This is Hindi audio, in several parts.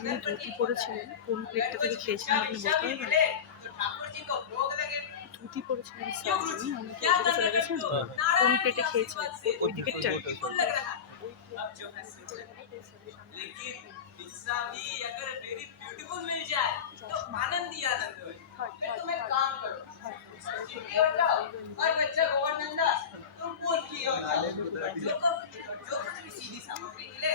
যিনি ধুতি পরেছিলেন কোন প্লেটটা থেকে খেয়েছিলেন আপনি বলতে পারবেন? ধুতি পরেছিলেন স্যার যিনি উনি কি ওদিকে চলে গেছেন? কোন প্লেটে খেয়েছিলেন ওই দিকেরটা? लेकिन पिज्जा भी अगर वेरी ब्यूटीफुल मिल जाए तो आनंद ही आनंद हो। फिर तुम एक काम करो, चिट्ठी हो जाओ और बच्चा गोवर्धनदा तुम बोल की हो जाओ। जो कुछ भी सीधी सामग्री मिले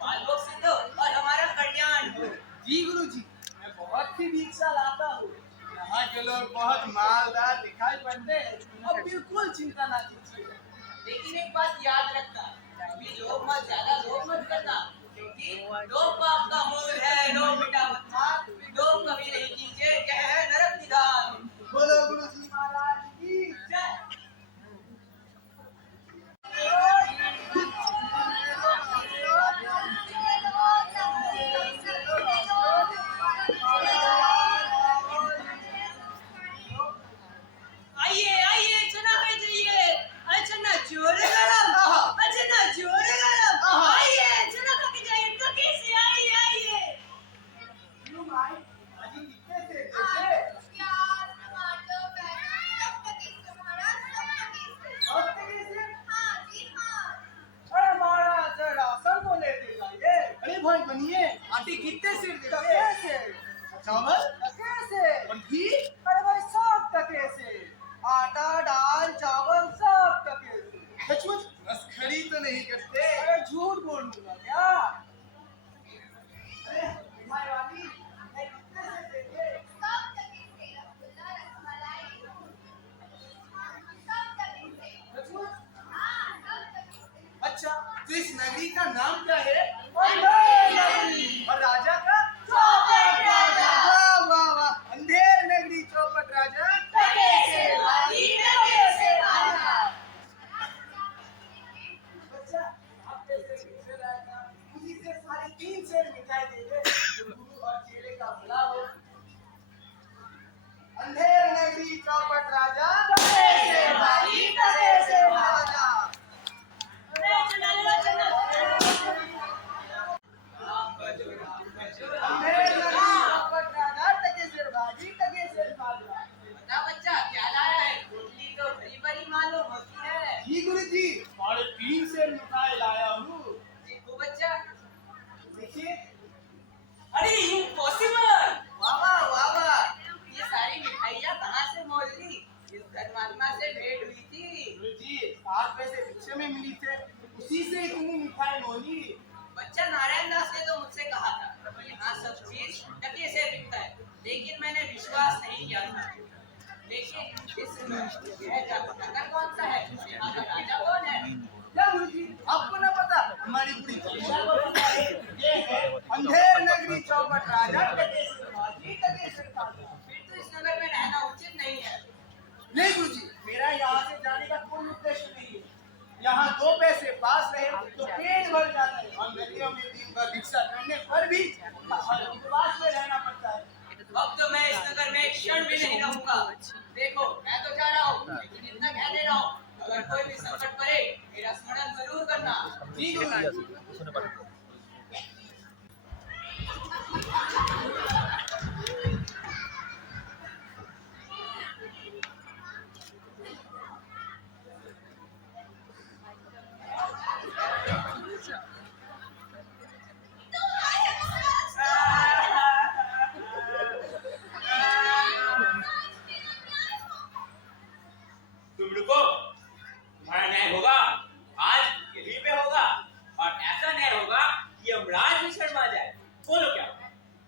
बाल बॉक्स से दो और हमारा कल्याण हो। जी गुरुजी, मैं बहुत ही भिक्षा लाता हूँ। यहाँ के लोग बहुत मालदार दिखाई पड़ते हैं और बिल्कुल चिंता ना कीजिए। लेकिन एक बात याद रखना, अभी लोभ मत ज्यादा लोभ मत करना, क्योंकि लोभ पाप का मूल है। लोभ मिटा मत खाओ, लोभ कभी नहीं कीजिए, यह है नरक निधान। बोलो गुरुजी महाराज की जय। आइए आइए चना खाई जाइए। अरे चना जोरे गरम, अरे चना जोरे गरम। आइए चना खा के जाइए, तो कैसे आइए आइए। क्यों भाई आज कितने से प्याज, टमाटर, बैंगन सब टके से महाराज, सब टके से। और तरीके से हाँ जी हाँ। अरे महाराज जरा सब को लेते जाइए। अरे भाई बनिए आटे कितने से टके से, चावल टके से, और घी अरे भाई सब टके से, आटा दाल चावल सब टके से। सचमुच मस्खरी तो नहीं करते? अरे झूठ बोलूंगा क्या? अरे भाई वाली ये कितने से देंगे? सब टके से, रसगुल्ला, रसमलाई, सब टके से। सचमुच? हाँ सब टके से। अच्छा तो इस नगरी का नाम क्या है? अंधेर नगरी। और राजा का? चौपट राजा। वाह वाह वाह, अंधेर नगरी चौपट राजा। टके से वाली, टके से राजा। बच्चा आप कैसे पूछे लाएगा? मुझे से सारी 3 शेर मिठाई दे दे, तो गुरु और चेले का भला हो। अंधेर नगरी चौपट राजा, टके से वाली, टके से राजा। अरे चना ले लो चना। अंधेर नगरी चौपट राजा, टके से भाजी, टके से राजा। बता बच्चा क्या लाया है? रोटली तो भरी भरी मालूम होती है। जी गुरुजी, 3 शेर मिठाई लाया हूँ। देखो बच्चा, देखिए। अरे इम्पॉसिबल। वाह वाह वाह वाह, ये सारी मिठाइयाँ कहाँ से मोल ली? इस धर्मात्मा से भेंट हुई थी। गुरुजी 7 पैसे भिक्षे में मिली थे, उसी से इतनी मिठाई मोली। बच्चा नारायण दास ने तो मुझसे कहा था यहाँ सब चीज टके से बिकता है, लेकिन मैंने विश्वास नहीं किया था। लेकिन इस शहर का नगर कौन सा है? यहाँ का राजा कौन है? क्या गुरुजी आपको न पता? हमारी पूरी कक्षा को पता है। ये है अंधेर नगरी चौपट राजा, टके से भाजी, टके से राजा। फिर तो इस नगर में रहना उचित नहीं है। नहीं गुरुजी, मेरा यहाँ से जाने का कोई उद्देश्य नहीं है। यहाँ 2 पैसे पास रहे तो पेट भर जाता है, और नदियों में दिन भर भिक्षा करने पर भी उपवास में रहना पड़ता है। अब तो मैं इस नगर में एक क्षण भी नहीं रहूंगा। देखो मैं तो जा रहा हूँ, लेकिन इतना कह दे रहा हूँ, अगर कोई भी संकट पड़े मेरा स्मरण जरूर करना। जी गुरुजी। तुम रुको, तुम्हारा न्याय होगा, आज यहीं पे होगा, और ऐसा न्याय होगा कि यमराज भी शर्मा जाए। बोलो क्या?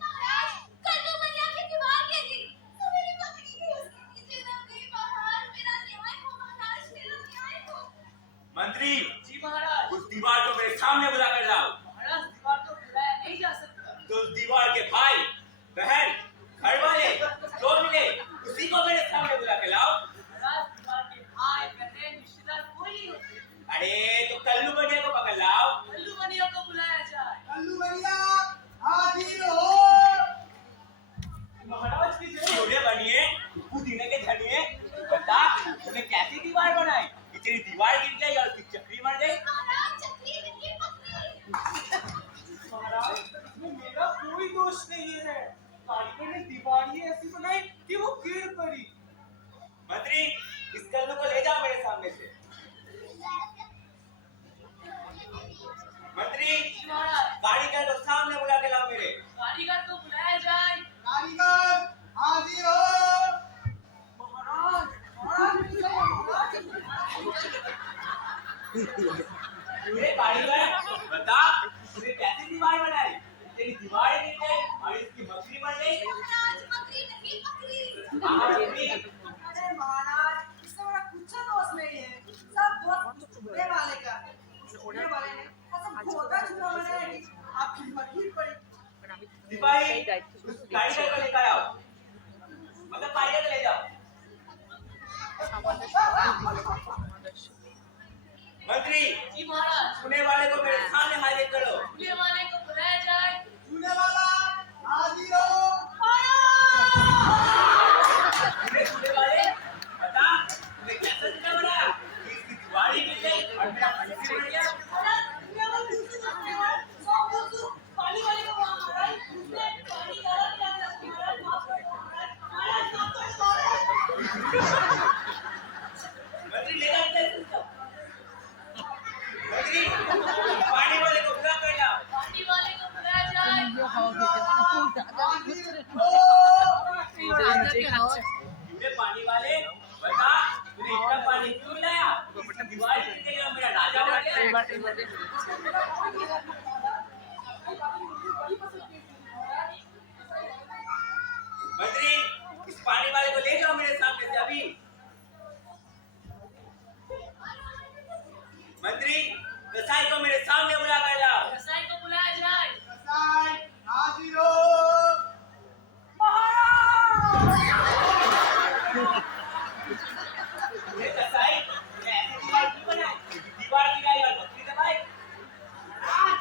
महाराज, कल तो बनिया की दीवार गिरी, तो मेरी पत्नी भी उसके नीचे दब गई। महाराज मेरा न्याय हो, महाराज मेरा न्याय हो। मंत्री, जी महाराज। उस दीवार को मेरे सामने बुला कर लाओ। महाराज दीवार तो बुलाया नहीं जा सकता। तो उस दीवार के भाई, बहन, घर वाले जो मिले उसी को मेरे सामने बुला के लाओ। महाराज दीवार के भाई बहन रिश्तेदार कोई नहीं होते। अरे तो कल्लू बनिया को पकड़ लाओ। कल्लू बनिया को बुलाया जाए। कल्लू भैया हाजिर हो। महाराज की जय। छोड़े बनिए, पुदीने के धनिए, बता तुमने कैसी दीवार बनाई? इतनी दीवार गिर गई और फिर चक्री मर गई। महाराज चक्री मेरी पत्नी। महाराज मेरा कोई दोष नहीं है। कारीगर ने दीवारें ऐसी बनाई कि वो गिर पड़ी। मंत्री, इस कल्लू को ले जाओ मेरे सामने से। मंत्री, कारीगर को सामने बुला के लाओ मेरे। कारीगर को बुलाया जाए। कारीगर हाजिर हो। महाराज, अरे कारीगर, बता तूने कैसी दीवार बनाई? तेरी दीवारें गिर गई और इसकी बकरी मर गई। महाराज बकरी नहीं बकरी। हाँ, बकरी। अरे महाराज, इससे बड़ा कुछ दोष नहीं है। सब दोष छुपने वाले का है। छुपने वाले ने सब खोटा छुपा बनाया है। आपकी बकरी पड़ी। सिपाही, कारीगर को लेकर आओ। मतलब कारीगर को ले जाओ। मंत्री, जी महाराज। सुने वाले को मेरे सामने हाजिर करो। सुनने वाले को बुलाया जाए। सुनने वाला हाजिर हो। सुने वाले, बता तूने कैसा चित्र बनाया? इसकी दीवार ही गिर गई और मेरा बकरी मर गया। पानी वाले को महाराज, उसने पानी डाला क्या महाराज, माफ करो महाराज, माफ करो। मंत्री ले जाते हैं सब। मंत्री, पानी वाले को बुला कर लाओ। पानी वाले को बुलाया जाए। तूने पानी वाले, बता तूने इतना पानी क्यों लाया? इसकी दीवार गिर गई और मेरा राजा मर गया। मंत्री, इस पानी वाले को ले जाओ मेरे सामने से अभी। मंत्री, कसाई को मेरे सामने बुला कर लाओ। कसाई को बुलाया जाए। कसाई हाजिर हो। ये कसाई, तूने ऐसी दीवार क्यों बनाई? दीवार गिराई और बकरी दबाई। महाराज,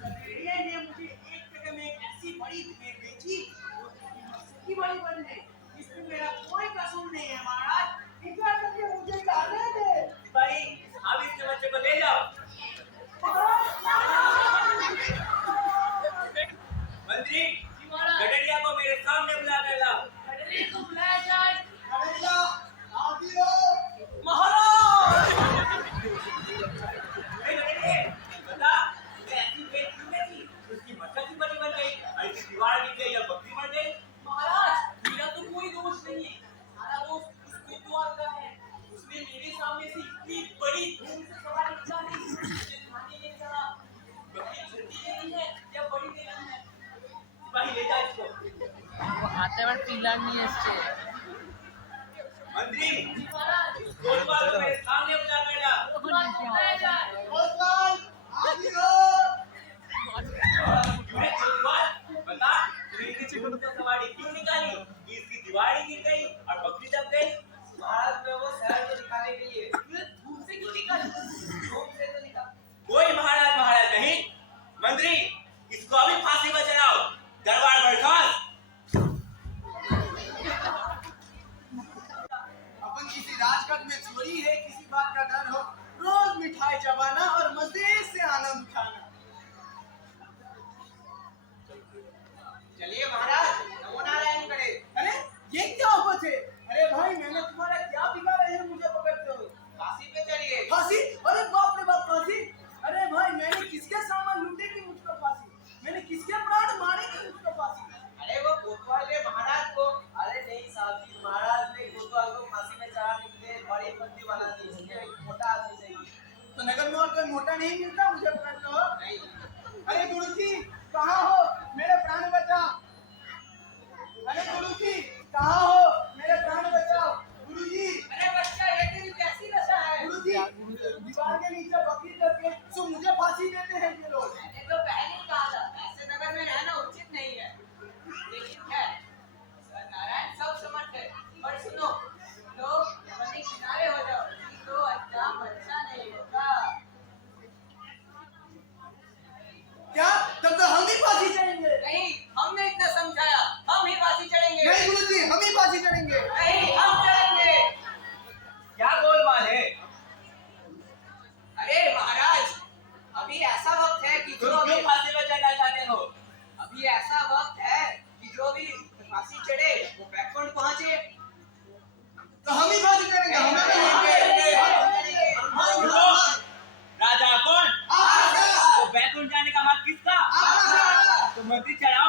कनेरिया ने मुझे एक जगह में एक ऐसी बड़ी भेड़ बेची की बड़ी बन गई। इसमें मेरा कोई कसूर नहीं है महाराज। इतना करके मुझे जाने दे। सिपाही, अब इसके बच्चे को ले जाओ। मंत्री, जी महाराज। गडरिया को मेरे सामने बुला कर लाओ। गडरिया को बुलाया जाए। कनेरिया हाजिर हो। अरे गडरिया, बता तूने ऐसी भेड़ क्यों बेची? उसकी मक्खन की बनी बन गई और इसकी दीवार गिर गई और बकरी मर गई। महाराज, मेरा तो कोई दोष नहीं है। सारा दोष उस कोतवाल का है। उसने मेरे सामने से इतनी बड़ी धूम से सवारी निकाली, मुझे खाने नहीं चला। बकरी छोटी नहीं है या बड़ी नहीं है। सिपाही, ले जा इसको। हातावर पिलार নিয়ে আসছে। मंत्री, जी महाराज। कोतवाल को मेरे सामने बुला कर लाओ। कोतवाल को बुलाया जाए। कोतवाल हाजिर हो। तूने कोतवाल, बता तूने इतनी धूम से सवारी क्यों निकाली? इसकी दीवार ही गिर गई और बकरी दब गई। महाराज, मैं वो शहर को दिखाने के लिए धूम से क्यों निकाली? धूम से तो निकाल। कोई महाराज नहीं। मंत्री, इसको अभी फांसी पर चढ़ाओ। दरबार बर्खास्त। अपन किसी राजगढ़ में चोरी है, किसी बात का डर हो, रोज मिठाई चबाना और मजे से आनंद उठाना। चलिए महाराज, नमो नारायण करे। अरे ये क्या आफत है? अरे भाई, मैंने तुम्हारा क्या बिगाड़ा है मुझे पकड़ते हो? फांसी पे चढ़िए। फांसी? अरे बाप रे बाप, फांसी? अरे भाई, मैंने किसके सामान लूटे कि मुझको फांसी? मैंने किसके प्राण मारे कि मुझको फांसी? अरे वो कोतवाल ने महाराज को। अरे नहीं साहब जी, महाराज ने कोतवाल को फांसी में चढ़ाने के लिए बड़ी बंदी वाला दी। इसलिए एक मोटा आदमी चाहिए। तो नगर में और कोई मोटा नहीं मिलता मुझे पकड़ते हो? नहीं। अरे गुरु जी, कहाँ हो? मेरे प्राण बचाओ। अरे गुरु जी, कहाँ हो? मेरे प्राण बचाओ। गुरु जी, अरे बच्चा, ये तेरी कैसी दशा है? गुरु जी, दीवार के नीचे बकरी करके सो मुझे फांसी देते हैं ये लोग। मैंने तो पहले ही कहा था, ऐसे नगर में रहना उचित नहीं है। लेकिन है, नारायण सब समझ गए। पर सुनो, लोग अपने किनारे हो जाओ। तो अच्छा बच्चा नहीं होगा। क्या? तब तो हम ही फांसी चढ़ेंगे। नहीं, हमने इतना समझाया, हम ही फांसी चढ़ेंगे। नहीं गुरु जी, हम ही फांसी चढ़ेंगे। नहीं, हम चढ़ेंगे। क्या गोलमाल है? अरे महाराज, अभी ऐसा वक्त है कि तुम क्यों फांसी पर चढ़ना चाहते हो? अभी ये ऐसा वक्त है कि जो भी फांसी चढ़े वो बैकुंठ पहुंचे। तो हम ही फांसी करेंगे, हमें रुको, राजा कौन? आपका। तो बैकुंठ जाने का हक किसका? आपका। तो मंत्री चढ़ाओ